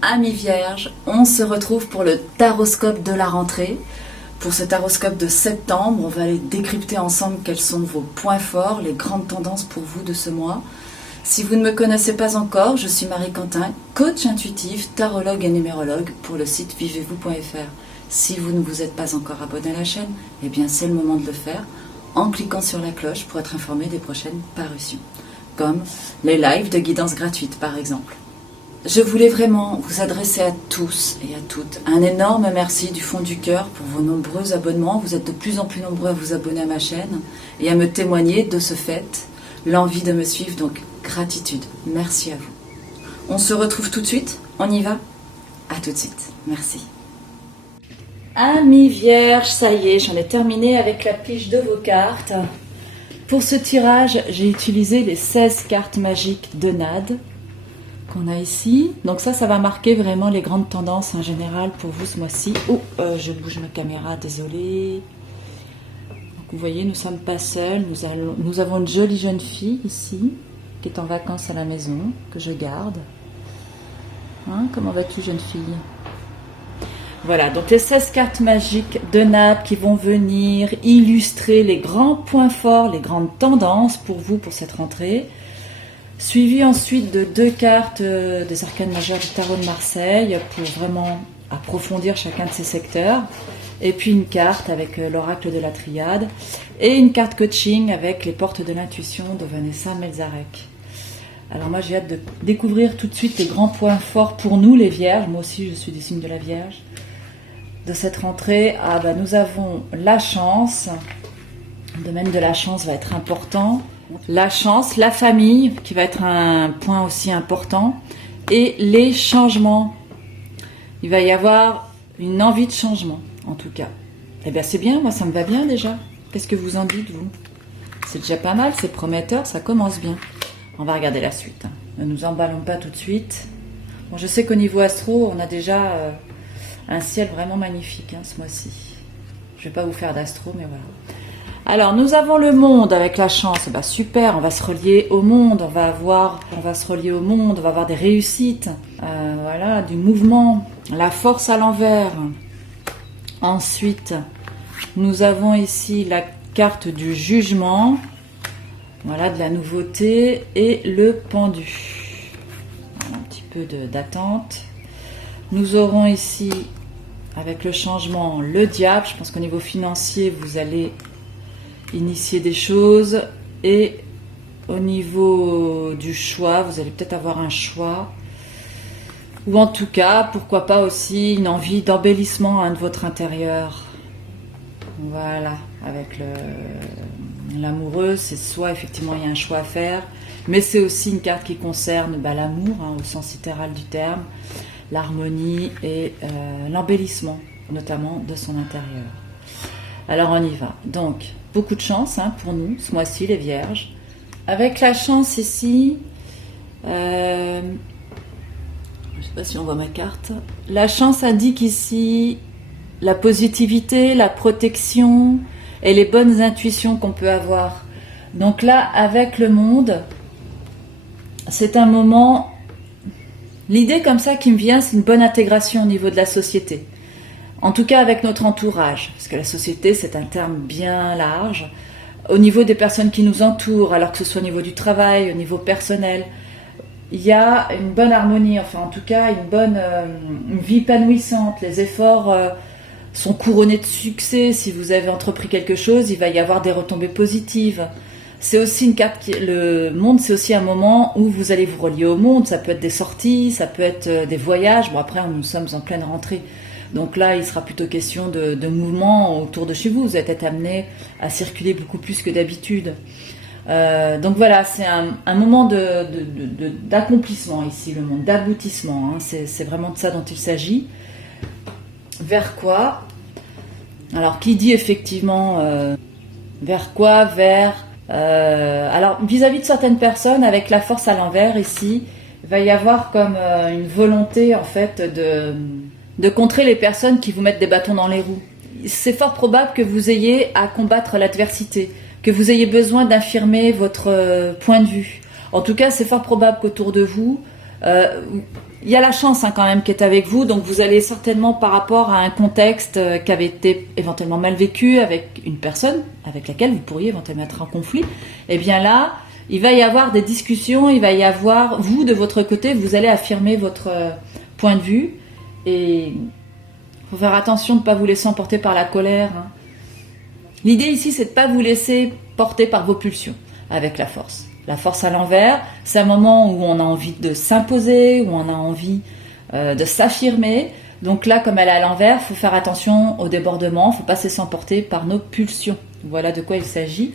Amis vierges, on se retrouve pour le taroscope de la rentrée. Pour ce taroscope de septembre, on va aller décrypter ensemble quels sont vos points forts, les grandes tendances pour vous de ce mois. Si vous ne me connaissez pas encore, je suis Marie Quentin, coach intuitif, tarologue et numérologue pour le site vivez-vous.fr. Si vous ne vous êtes pas encore abonné à la chaîne, eh bien c'est le moment de le faire en cliquant sur la cloche pour être informé des prochaines parutions, comme les lives de guidance gratuite par exemple. Je voulais vraiment vous adresser à tous et à toutes un énorme merci du fond du cœur pour vos nombreux abonnements. Vous êtes de plus en plus nombreux à vous abonner à ma chaîne et à me témoigner de ce fait l'envie de me suivre, donc gratitude, merci à vous. On se retrouve tout de suite, on y va? À tout de suite, merci. Amis vierges, ça y est, j'en ai terminé avec la pige de vos cartes. Pour ce tirage, j'ai utilisé les 16 cartes magiques de Nade qu'on a ici. Donc ça va marquer vraiment les grandes tendances en général pour vous ce mois-ci. Oh, je bouge ma caméra, désolée. Donc vous voyez, nous ne sommes pas seuls. Nous avons une jolie jeune fille ici, qui est en vacances à la maison, que je garde. Hein, comment vas-tu, jeune fille? Voilà, donc les 16 cartes magiques de Nade qui vont venir illustrer les grands points forts, les grandes tendances pour vous pour cette rentrée. Suivi ensuite de 2 cartes des arcanes majeures du tarot de Marseille pour vraiment approfondir chacun de ces secteurs. Et puis une carte avec l'oracle de la triade. Et une carte coaching avec les portes de l'intuition de Vanessa Melzarek. Alors moi j'ai hâte de découvrir tout de suite les grands points forts pour nous les vierges. Moi aussi je suis des signes de la Vierge. De cette rentrée, nous avons la chance. Le domaine de la chance va être important. La chance, la famille, qui va être un point aussi important, et les changements. Il va y avoir une envie de changement, en tout cas. Eh bien, c'est bien, moi, ça me va bien déjà. Qu'est-ce que vous en dites, vous? C'est déjà pas mal, c'est prometteur, ça commence bien. On va regarder la suite. Ne nous emballons pas tout de suite. Bon, je sais qu'au niveau astro, on a déjà un ciel vraiment magnifique ce mois-ci. Je ne vais pas vous faire d'astro, mais voilà. Alors, nous avons le monde avec la chance. Super, on va se relier au monde, on va se relier au monde, on va avoir des réussites, voilà, du mouvement, la force à l'envers. Ensuite, nous avons ici la carte du jugement, voilà, de la nouveauté, et le pendu. Voilà, un petit peu d'attente. Nous aurons ici, avec le changement, le diable. Je pense qu'au niveau financier, vous allez initier des choses, et au niveau du choix, vous allez peut-être avoir un choix, ou en tout cas, pourquoi pas aussi une envie d'embellissement de votre intérieur. Voilà, avec l'amoureux, c'est soit effectivement il y a un choix à faire, mais c'est aussi une carte qui concerne l'amour, au sens littéral du terme, l'harmonie et l'embellissement, notamment de son intérieur. Alors on y va. Donc, beaucoup de chance pour nous, ce mois-ci, les vierges. Avec la chance ici, je ne sais pas si on voit ma carte. La chance indique ici la positivité, la protection et les bonnes intuitions qu'on peut avoir. Donc là, avec le monde, c'est un moment... L'idée comme ça qui me vient, c'est une bonne intégration au niveau de la société. En tout cas avec notre entourage, parce que la société c'est un terme bien large, au niveau des personnes qui nous entourent, alors que ce soit au niveau du travail, au niveau personnel, il y a une bonne harmonie, enfin en tout cas une vie épanouissante, les efforts sont couronnés de succès, si vous avez entrepris quelque chose, il va y avoir des retombées positives. C'est aussi une carte, le monde c'est aussi un moment où vous allez vous relier au monde, ça peut être des sorties, ça peut être des voyages, bon après nous sommes en pleine rentrée. Donc là, il sera plutôt question de mouvement autour de chez vous. Vous êtes amené à circuler beaucoup plus que d'habitude. Donc voilà, c'est un moment d'accomplissement ici, le monde, d'aboutissement. C'est vraiment de ça dont il s'agit. Vers quoi? Alors, qui dit effectivement vers quoi? Alors, vis-à-vis de certaines personnes, avec la force à l'envers ici, il va y avoir comme une volonté en fait de contrer les personnes qui vous mettent des bâtons dans les roues. C'est fort probable que vous ayez à combattre l'adversité, que vous ayez besoin d'affirmer votre point de vue. En tout cas, c'est fort probable qu'autour de vous, Il y a la chance quand même qui est avec vous, donc vous allez certainement par rapport à un contexte qui avait été éventuellement mal vécu avec une personne avec laquelle vous pourriez éventuellement être en conflit, et bien là, il va y avoir des discussions, il va y avoir, vous de votre côté, vous allez affirmer votre point de vue, et il faut faire attention de ne pas vous laisser emporter par la colère. L'idée ici, c'est de ne pas vous laisser porter par vos pulsions avec la force. La force à l'envers, c'est un moment où on a envie de s'imposer, où on a envie de s'affirmer. Donc là, comme elle est à l'envers, il faut faire attention au débordement, il ne faut pas se laisser emporter par nos pulsions. Voilà de quoi il s'agit.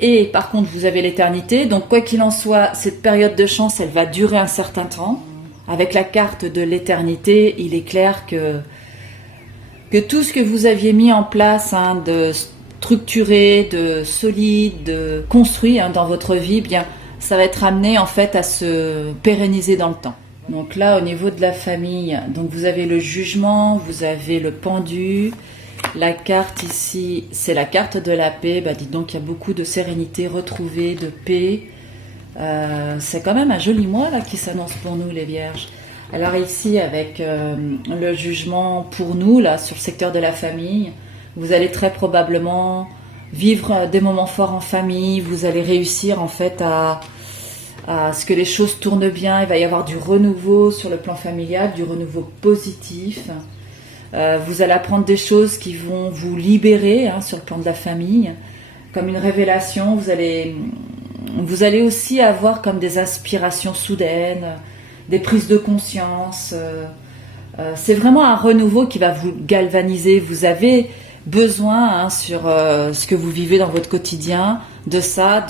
Et par contre, vous avez l'éternité. Donc quoi qu'il en soit, cette période de chance, elle va durer un certain temps. Avec la carte de l'éternité, il est clair que tout ce que vous aviez mis en place de structuré, de solide, de construit dans votre vie, bien, ça va être amené en fait à se pérenniser dans le temps. Donc là, au niveau de la famille, donc vous avez le jugement, vous avez le pendu. La carte ici, c'est la carte de la paix. Dites donc, il y a beaucoup de sérénité retrouvée, de paix. C'est quand même un joli mois là qui s'annonce pour nous, les Vierges. Alors ici, avec le jugement pour nous, là, sur le secteur de la famille, vous allez très probablement vivre des moments forts en famille. Vous allez réussir en fait à ce que les choses tournent bien. Il va y avoir du renouveau sur le plan familial, du renouveau positif. Vous allez apprendre des choses qui vont vous libérer sur le plan de la famille, comme une révélation. Vous allez aussi avoir comme des inspirations soudaines, des prises de conscience. C'est vraiment un renouveau qui va vous galvaniser. Vous avez besoin sur ce que vous vivez dans votre quotidien, de ça,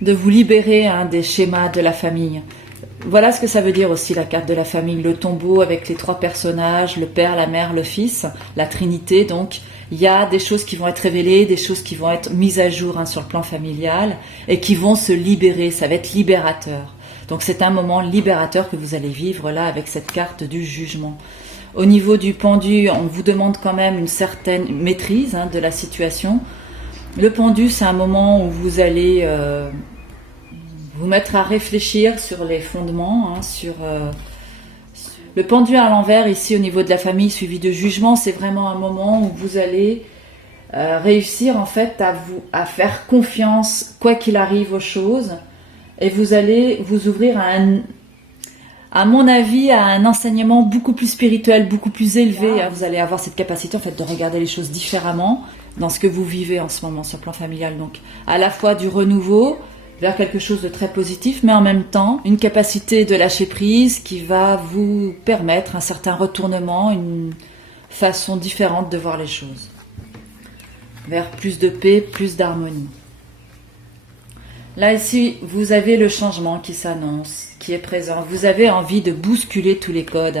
de vous libérer des schémas de la famille. Voilà ce que ça veut dire aussi la carte de la famille, le tombeau avec les trois personnages, le père, la mère, le fils, la trinité. Donc il y a des choses qui vont être révélées, des choses qui vont être mises à jour sur le plan familial et qui vont se libérer, ça va être libérateur. Donc c'est un moment libérateur que vous allez vivre là avec cette carte du jugement. Au niveau du pendu, on vous demande quand même une certaine maîtrise de la situation. Le pendu, c'est un moment où vous allez vous mettre à réfléchir sur les fondements, le pendu à l'envers ici au niveau de la famille suivi de jugement, c'est vraiment un moment où vous allez réussir en fait à faire confiance quoi qu'il arrive aux choses, et vous allez vous ouvrir à mon avis, à un enseignement beaucoup plus spirituel, beaucoup plus élevé. Wow. Vous allez avoir cette capacité en fait de regarder les choses différemment dans ce que vous vivez en ce moment sur le plan familial. Donc à la fois du renouveau vers quelque chose de très positif, mais en même temps une capacité de lâcher prise qui va vous permettre un certain retournement, une façon différente de voir les choses, vers plus de paix, plus d'harmonie. Là ici, vous avez le changement qui s'annonce, qui est présent. Vous avez envie de bousculer tous les codes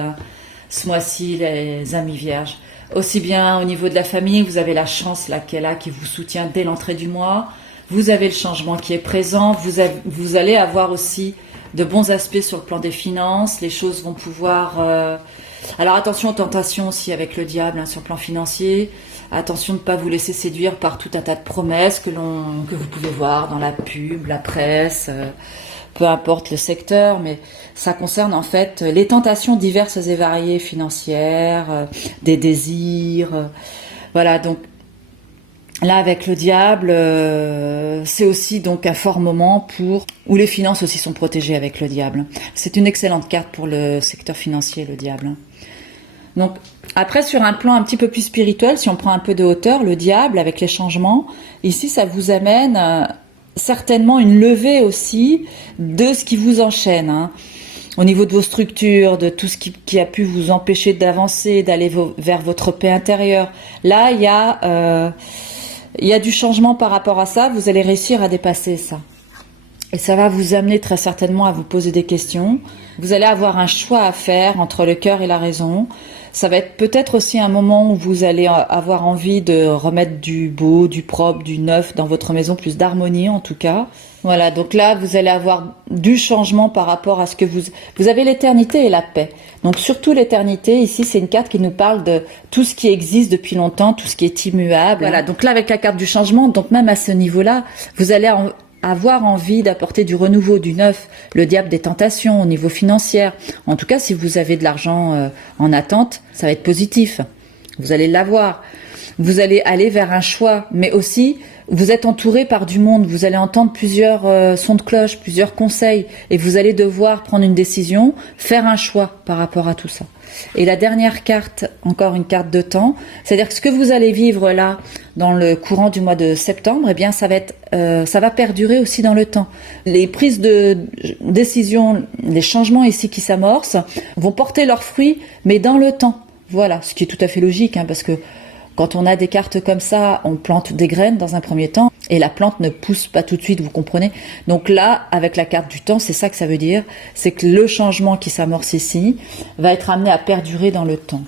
ce mois-ci, les amis vierges. Aussi bien au niveau de la famille, vous avez la chance là qui est là, qui vous soutient dès l'entrée du mois. Vous avez le changement qui est présent. Vous allez avoir aussi de bons aspects sur le plan des finances. Les choses vont pouvoir... Alors attention aux tentations aussi avec le diable sur le plan financier. Attention de ne pas vous laisser séduire par tout un tas de promesses que vous pouvez voir dans la pub, la presse, peu importe le secteur, mais ça concerne en fait les tentations diverses et variées financières, des désirs. Voilà, donc là avec le diable, c'est aussi donc un fort moment où les finances aussi sont protégées avec le diable. C'est une excellente carte pour le secteur financier, le diable. Donc après, sur un plan un petit peu plus spirituel, si on prend un peu de hauteur, le diable avec les changements, ici ça vous amène certainement une levée aussi de ce qui vous enchaîne, au niveau de vos structures, de tout ce qui a pu vous empêcher d'avancer, d'aller vers votre paix intérieure. Là, il y a du changement par rapport à ça, vous allez réussir à dépasser ça. Et ça va vous amener très certainement à vous poser des questions. Vous allez avoir un choix à faire entre le cœur et la raison. Ça va être peut-être aussi un moment où vous allez avoir envie de remettre du beau, du propre, du neuf dans votre maison, plus d'harmonie en tout cas. Voilà, donc là, vous allez avoir du changement par rapport à ce que vous avez l'éternité et la paix. Donc surtout l'éternité, ici, c'est une carte qui nous parle de tout ce qui existe depuis longtemps, tout ce qui est immuable. Voilà, donc là, avec la carte du changement, donc même à ce niveau-là, vous allez avoir envie d'apporter du renouveau, du neuf, le diable des tentations au niveau financier. En tout cas, si vous avez de l'argent en attente, ça va être positif. Vous allez l'avoir. Vous allez aller vers un choix, mais aussi vous êtes entouré par du monde. Vous allez entendre plusieurs sons de cloche, plusieurs conseils, et vous allez devoir prendre une décision, faire un choix par rapport à tout ça. Et la dernière carte, encore une carte de temps, c'est-à-dire que ce que vous allez vivre là dans le courant du mois de septembre, eh bien ça va perdurer aussi dans le temps. Les prises de décision, les changements ici qui s'amorcent vont porter leurs fruits, mais dans le temps. Voilà, ce qui est tout à fait logique, hein, parce que quand on a des cartes comme ça, on plante des graines dans un premier temps et la plante ne pousse pas tout de suite, vous comprenez? Donc là, avec la carte du temps, c'est ça que ça veut dire, c'est que le changement qui s'amorce ici va être amené à perdurer dans le temps.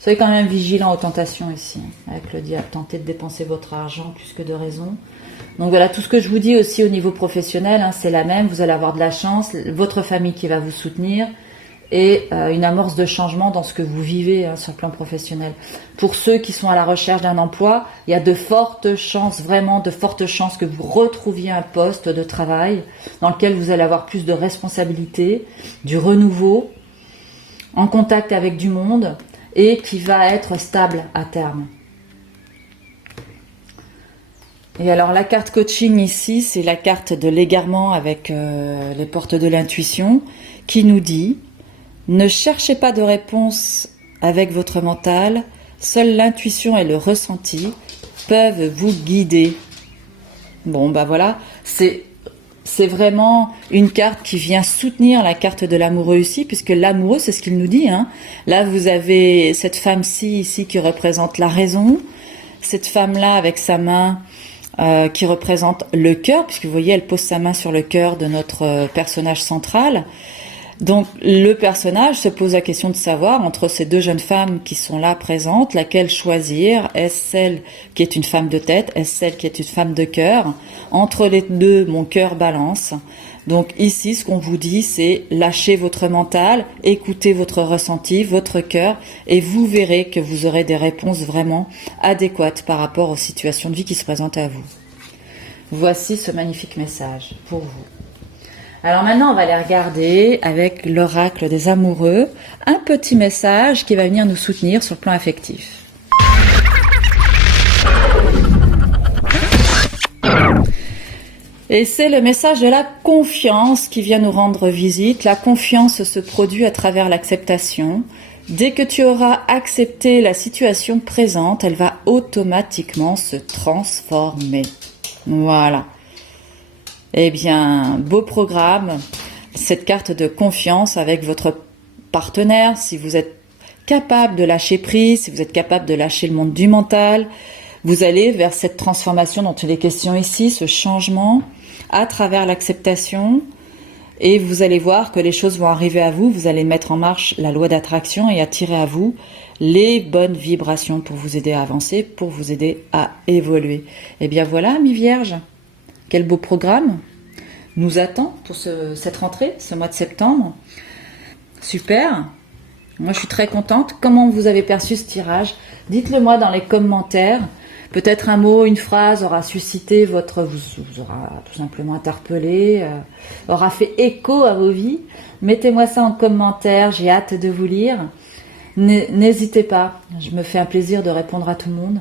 Soyez quand même vigilant aux tentations ici, hein, avec le diable. Tentez de dépenser votre argent plus que de raison. Donc voilà, tout ce que je vous dis aussi au niveau professionnel, hein, c'est la même. Vous allez avoir de la chance, votre famille qui va vous soutenir, et une amorce de changement dans ce que vous vivez hein, sur le plan professionnel. Pour ceux qui sont à la recherche d'un emploi, il y a de fortes chances, vraiment de fortes chances que vous retrouviez un poste de travail dans lequel vous allez avoir plus de responsabilités, du renouveau, en contact avec du monde et qui va être stable à terme. Et alors la carte coaching ici, c'est la carte de l'égarement avec les portes de l'intuition qui nous dit: ne cherchez pas de réponse avec votre mental, seule l'intuition et le ressenti peuvent vous guider. Bon, bah voilà, c'est vraiment une carte qui vient soutenir la carte de l'amoureux ici, puisque l'amoureux, c'est ce qu'il nous dit, hein. Là, vous avez cette femme-ci ici qui représente la raison, cette femme-là avec sa main qui représente le cœur, puisque vous voyez, elle pose sa main sur le cœur de notre personnage central. Donc le personnage se pose la question de savoir, entre ces deux jeunes femmes qui sont là présentes, laquelle choisir. Est-ce celle qui est une femme de tête? Est-ce celle qui est une femme de cœur? Entre les deux, mon cœur balance. Donc ici, ce qu'on vous dit, c'est lâchez votre mental, écoutez votre ressenti, votre cœur, et vous verrez que vous aurez des réponses vraiment adéquates par rapport aux situations de vie qui se présentent à vous. Voici ce magnifique message pour vous. Alors maintenant, on va aller regarder avec l'oracle des amoureux un petit message qui va venir nous soutenir sur le plan affectif. Et c'est le message de la confiance qui vient nous rendre visite. La confiance se produit à travers l'acceptation. Dès que tu auras accepté la situation présente, elle va automatiquement se transformer. Voilà. Eh bien, beau programme, cette carte de confiance avec votre partenaire, si vous êtes capable de lâcher prise, si vous êtes capable de lâcher le monde du mental, vous allez vers cette transformation dont il est question ici, ce changement à travers l'acceptation, et vous allez voir que les choses vont arriver à vous, vous allez mettre en marche la loi d'attraction et attirer à vous les bonnes vibrations pour vous aider à avancer, pour vous aider à évoluer. Eh bien voilà, mi-vierge. Quel beau programme nous attend pour cette rentrée, ce mois de septembre. Super. Moi, je suis très contente. Comment vous avez perçu ce tirage? Dites-le moi dans les commentaires. Peut-être un mot, une phrase aura suscité vous aura tout simplement interpellé, aura fait écho à vos vies. Mettez-moi ça en commentaire. J'ai hâte de vous lire. N'hésitez pas. Je me fais un plaisir de répondre à tout le monde.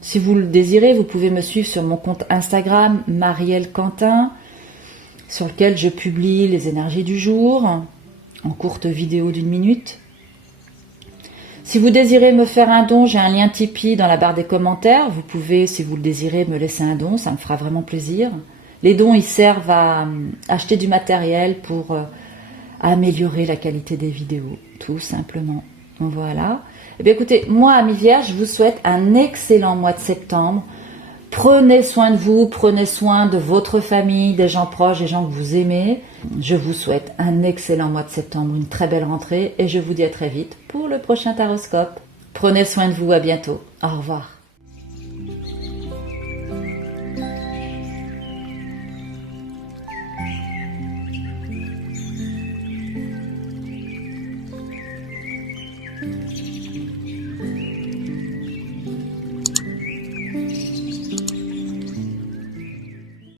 Si vous le désirez, vous pouvez me suivre sur mon compte Instagram, Marielle Quentin, sur lequel je publie les énergies du jour, en courte vidéo d'1 minute. Si vous désirez me faire un don, j'ai un lien Tipeee dans la barre des commentaires. Vous pouvez, si vous le désirez, me laisser un don, ça me fera vraiment plaisir. Les dons, ils servent à acheter du matériel pour améliorer la qualité des vidéos, tout simplement. Voilà. Eh bien écoutez, moi, Amis Vierge, je vous souhaite un excellent mois de septembre. Prenez soin de vous, prenez soin de votre famille, des gens proches, des gens que vous aimez. Je vous souhaite un excellent mois de septembre, une très belle rentrée et je vous dis à très vite pour le prochain Taroscope. Prenez soin de vous, à bientôt. Au revoir.